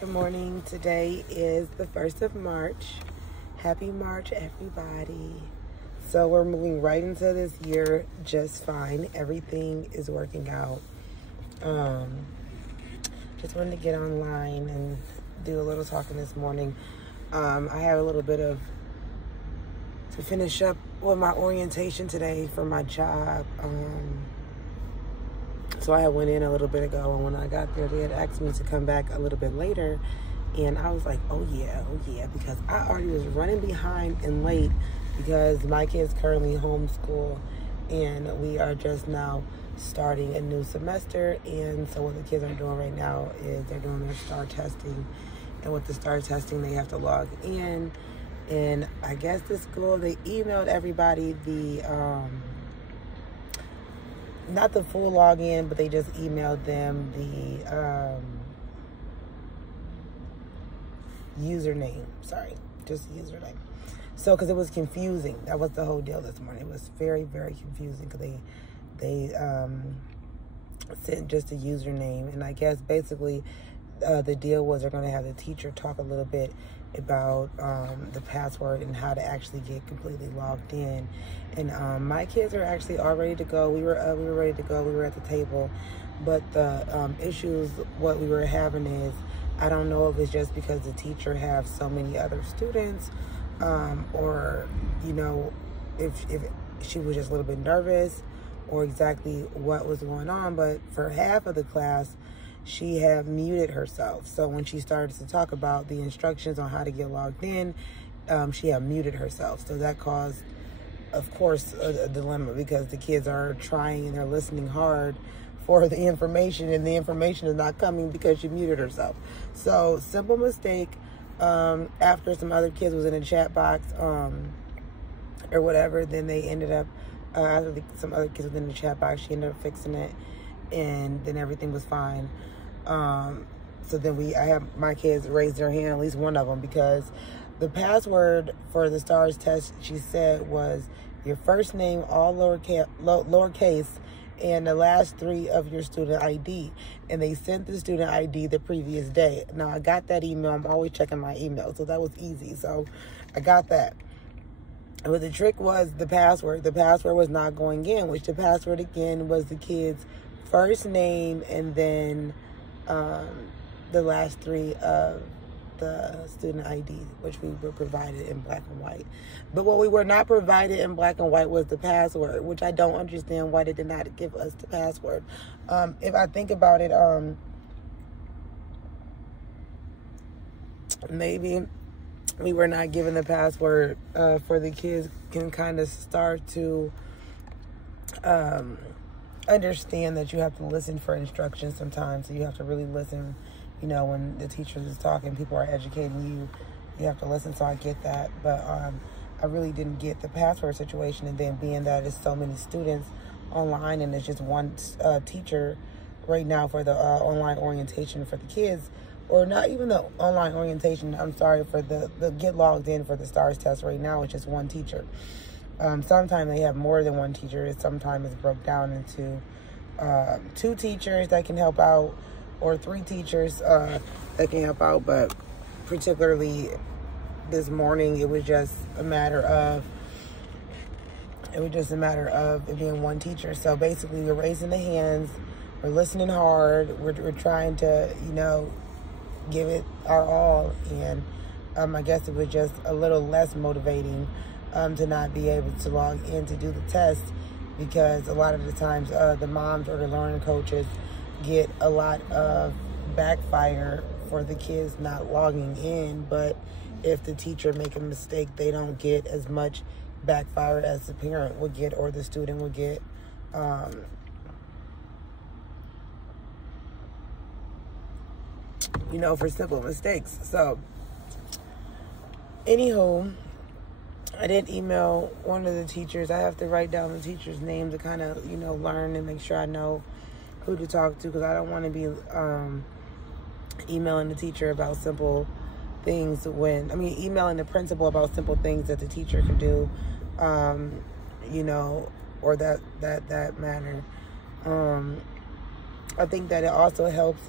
Good morning. Today is the 1st of March. Happy March, everybody. So we're moving right into this year just fine. Everything is working out. Just wanted to get online and do a little talking this morning. I have a little bit to finish up with my orientation today for my job. So I went in a little bit ago, and when I got there, they had asked me to come back a little bit later. And I was like, oh yeah, because I already was running behind and late because my kids currently homeschool, and we are just now starting a new semester. And so what the kids are doing right now is they're doing their STAR testing. And with the STAR testing, they have to log in. And I guess the school, they emailed everybody not the full login, but they just emailed them the username. Sorry, just username. So, because it was confusing. That was the whole deal this morning. It was very, very confusing because they sent just a username. And I guess basically the deal was they're going to have the teacher talk a little bit about the password and how to actually get completely logged in. And my kids are actually all ready to go. We were ready to go. We were at the table, but the issues what we were having is, I don't know if it's just because the teacher has so many other students, or if she was just a little bit nervous, or exactly what was going on. But for half of the class, she had muted herself. So when she started to talk about the instructions on how to get logged in, she had muted herself. So that caused, of course, a dilemma, because the kids are trying and they're listening hard for the information, and the information is not coming because she muted herself. So simple mistake. After some other kids was in the chat box or whatever, then they ended up, after some other kids was in the chat box, she ended up fixing it, and then everything was fine. So then I have my kids raise their hand, at least one of them, because the password for the STARS test, she said, was your first name, all lowercase, and the last 3 of your student ID. And they sent the student ID the previous day. Now, I got that email. I'm always checking my email, so that was easy. So I got that. But the trick was the password. The password was not going in, which the password, again, was the kid's first name and then the last 3 of the student ID, which we were provided in black and white. But what we were not provided in black and white was the password, which I don't understand why they did not give us the password. If I think about it, maybe we were not given the password for the kids can kind of start to understand that you have to listen for instructions sometimes. So you have to really listen. When the teacher is talking, people are educating you have to listen. So I get that, but I really didn't get the password situation. And then being that it's so many students online and it's just one teacher right now for the online orientation for the kids, or not even the online orientation, I'm sorry, for the get logged in for the STARS test right now, it's just one teacher. Sometimes they have more than one teacher. Sometimes it's broke down into 2 teachers that can help out, or 3 teachers that can help out. But particularly this morning, it was just a matter of it being one teacher. So basically, we're raising the hands, we're listening hard, we're trying to give it our all, and I guess it was just a little less motivating to not be able to log in to do the test, because a lot of the times the moms or the learning coaches get a lot of backfire for the kids not logging in. But if the teacher make a mistake, they don't get as much backfire as the parent would get or the student would get. For simple mistakes. So anywho, I did email one of the teachers. I have to write down the teacher's name to kind of, learn and make sure I know who to talk to, because I don't want to be emailing the teacher about simple things emailing the principal about simple things that the teacher can do, or that matter. I think that it also helps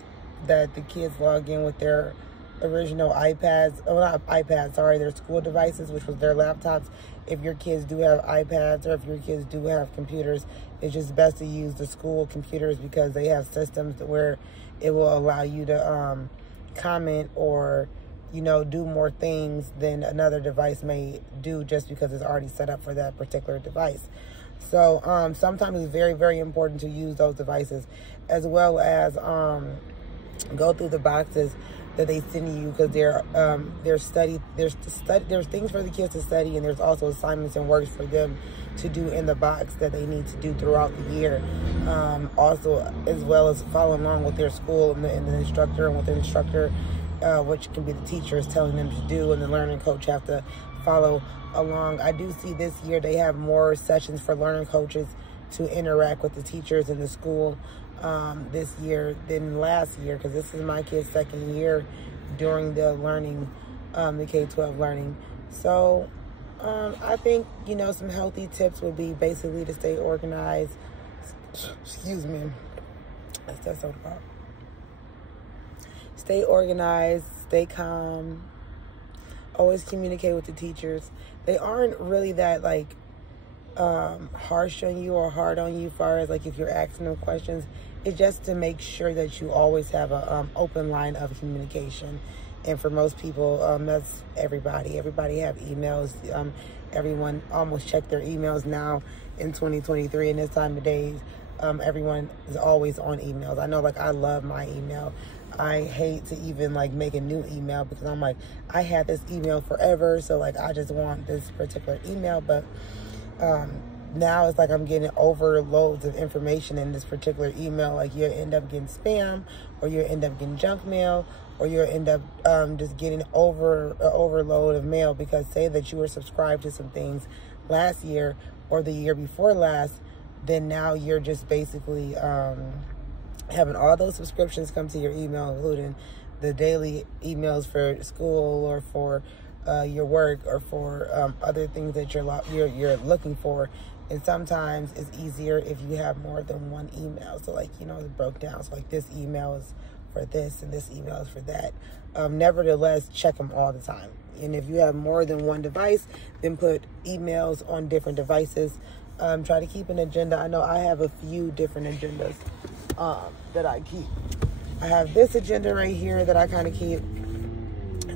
that the kids log in with their original iPads, oh, not iPads, sorry, their school devices, which was their laptops. If your kids do have iPads or if your kids do have computers, it's just best to use the school computers because they have systems where it will allow you to comment or, you know, do more things than another device may do just because it's already set up for that particular device. So sometimes it's very, very important to use those devices, as well as go through the boxes that they send you, because there's things for the kids to study, and there's also assignments and works for them to do in the box that they need to do throughout the year. Also, as well as follow along with their school and the instructor, and with the instructor, which can be the teacher, is telling them to do, and the learning coach have to follow along. I do see this year they have more sessions for learning coaches to interact with the teachers in the school this year than last year, because this is my kid's second year during the learning, the K-12 learning. So I think, you know, some healthy tips would be basically to stay organized. Excuse me. That's that soda pop. Stay organized, stay calm, always communicate with the teachers. They aren't really that, like, harsh on you or hard on you as far as, like, if you're asking them questions. It's just to make sure that you always have a open line of communication. And for most people, that's everybody. Everybody have emails. Everyone almost check their emails now in 2023 in this time of days. Everyone is always on emails. I know, like, I love my email. I hate to even, like, make a new email because I'm like, I had this email forever, so, like, I just want this particular email. But now it's like I'm getting overloads of information in this particular email. Like, you'll end up getting spam, or you'll end up getting junk mail, or you'll end up just getting overload of mail, because say that you were subscribed to some things last year or the year before last, then now you're just basically having all those subscriptions come to your email, including the daily emails for school or for your work or for other things that you're looking for. And sometimes it's easier if you have more than one email. So, like, you know, it's broke down. So, like, this email is for this and this email is for that. Nevertheless, check them all the time. And if you have more than one device, then put emails on different devices. Try to keep an agenda. I know I have a few different agendas that I keep. I have this agenda right here that I kind of keep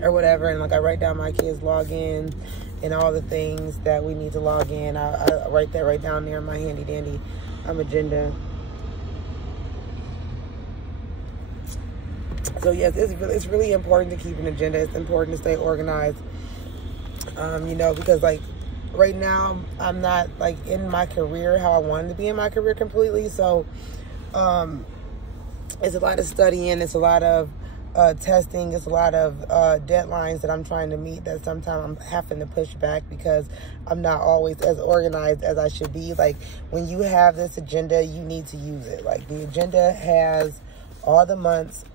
or whatever, and, like, I write down my kids' login and all the things that we need to log in. I write that right down there in my handy dandy agenda. So yes, it's really important to keep an agenda. It's important to stay organized. You know, because, like, right now I'm not, like, in my career how I wanted to be in my career completely. So it's a lot of studying. It's a lot of testing. It's a lot of deadlines that I'm trying to meet that sometimes I'm having to push back because I'm not always as organized as I should be. Like, when you have this agenda, you need to use it. Like, the agenda has all the months.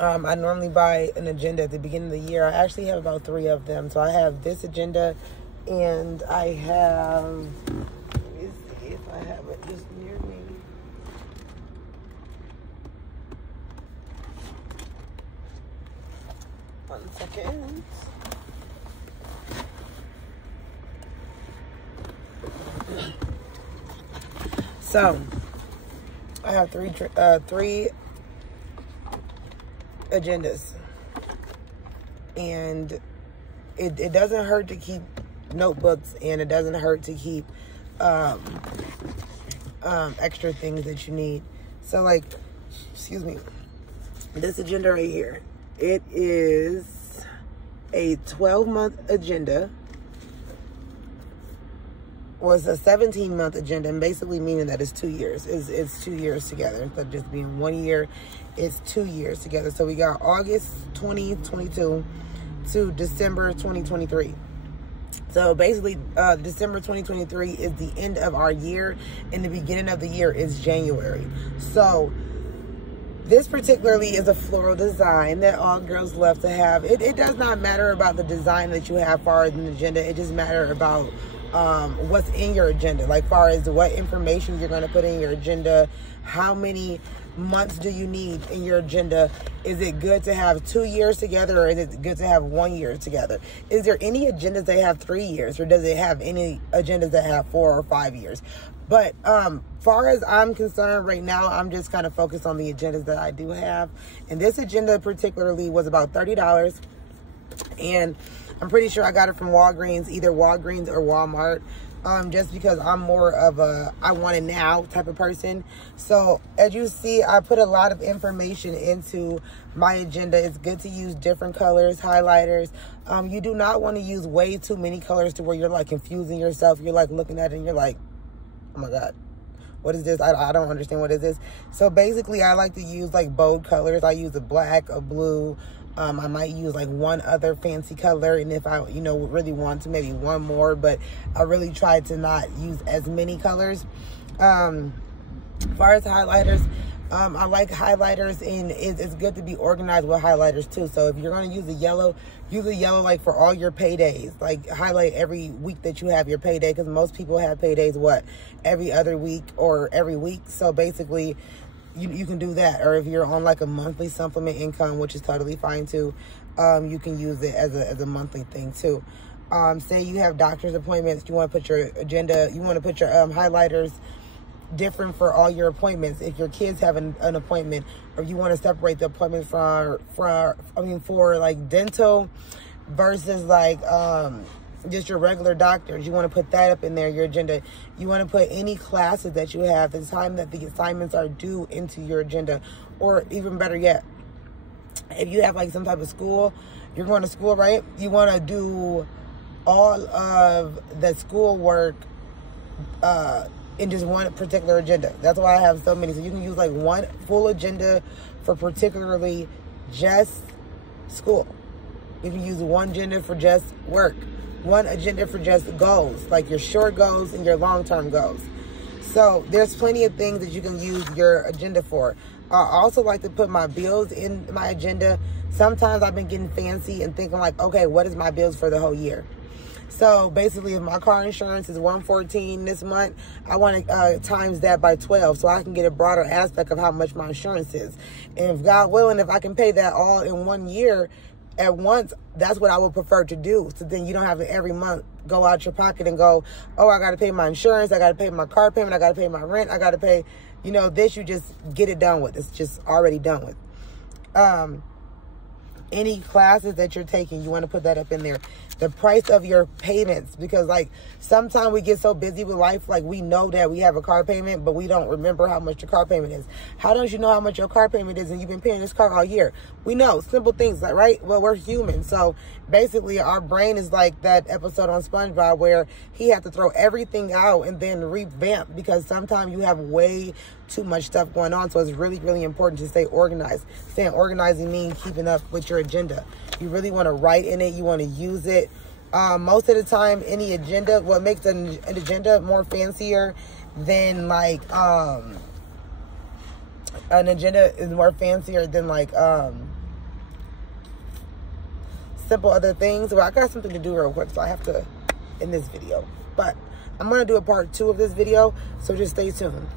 I normally buy an agenda at the beginning of the year. I actually have about 3 of them. So I have this agenda, and I have, let me see if I have it just near me. One second. So I have three agendas, and it doesn't hurt to keep notebooks, and it doesn't hurt to keep extra things that you need. So, like, excuse me, this agenda right here, it is a 12-month agenda. Well, it's a 17-month agenda, and basically meaning that it's 2 years. It's 2 years together. Instead of just being 1 year, it's 2 years together. So we got August 2022 to December 2023. So basically, December 2023 is the end of our year, and the beginning of the year is January. So this particularly is a floral design that all girls love to have. It does not matter about the design that you have far as an agenda. It just matters about what's in your agenda, like far as what information you're going to put in your agenda, how many months do you need in your agenda? Is it good to have 2 years together, or is it good to have 1 year together? Is there any agendas that have 3 years, or does it have any agendas that have 4 or 5 years? But far as I'm concerned right now, I'm just kind of focused on the agendas that I do have. And this agenda particularly was about $30. And I'm pretty sure I got it from Walgreens, either Walgreens or Walmart. Just because I'm more of a I want it now type of person. So as you see, I put a lot of information into my agenda. It's good to use different colors, highlighters. You do not want to use way too many colors to where you're like confusing yourself. You're like looking at it and you're like, oh my God, what is this? I don't understand what is this. So basically I like to use like bold colors. I use a black, a blue. I might use like one other fancy color, and if I, really want to, maybe one more, but I really try to not use as many colors. As far as highlighters, I like highlighters, and it's good to be organized with highlighters too. So if you're going to use a yellow like for all your paydays. Like highlight every week that you have your payday, because most people have paydays, every other week or every week. So basically, you can do that. Or if you're on like a monthly supplement income, which is totally fine too, you can use it as a monthly thing too. Say you have doctor's appointments, you want to put your agenda, you want to put your highlighters different for all your appointments. If your kids have an appointment, or you want to separate the appointment for like dental versus like just your regular doctors, you want to put that up in there, your agenda. You want to put any classes that you have, the time that the assignments are due, into your agenda. Or even better yet, if you have like some type of school, you're going to school, right? You want to do all of the schoolwork in just one particular agenda. That's why I have so many. So you can use like one full agenda for particularly just school. You can use one agenda for just work. One agenda for just goals, like your short goals and your long-term goals. So there's plenty of things that you can use your agenda for. I also like to put my bills in my agenda. Sometimes I've been getting fancy and thinking like, okay, what is my bills for the whole year? So basically, if my car insurance is $114 this month, I want to times that by 12 so I can get a broader aspect of how much my insurance is. And if God willing, if I can pay that all in 1 year at once, that's what I would prefer to do. So then you don't have to every month go out your pocket and go, oh, I got to pay my insurance, I got to pay my car payment, I got to pay my rent, I got to pay, this. You just get it done with. It's just already done with. Any classes that you're taking, you want to put that up in there. The price of your payments, because like sometimes we get so busy with life, like we know that we have a car payment, but we don't remember how much your car payment is. How don't you know how much your car payment is and you've been paying this car all year? We know simple things, like, right? Well, we're human. So basically our brain is like that episode on SpongeBob where he had to throw everything out and then revamp, because sometimes you have way too much stuff going on. So it's really, really important to stay organized. Staying organized means keeping up with your agenda. You really want to write in it. You want to use it. Most of the time, any agenda, what makes an agenda more fancier than like, an agenda is more fancier than like, simple other things. Well, I got something to do real quick, so I have to end this video. But I'm going to do a part 2 of this video, so just stay tuned.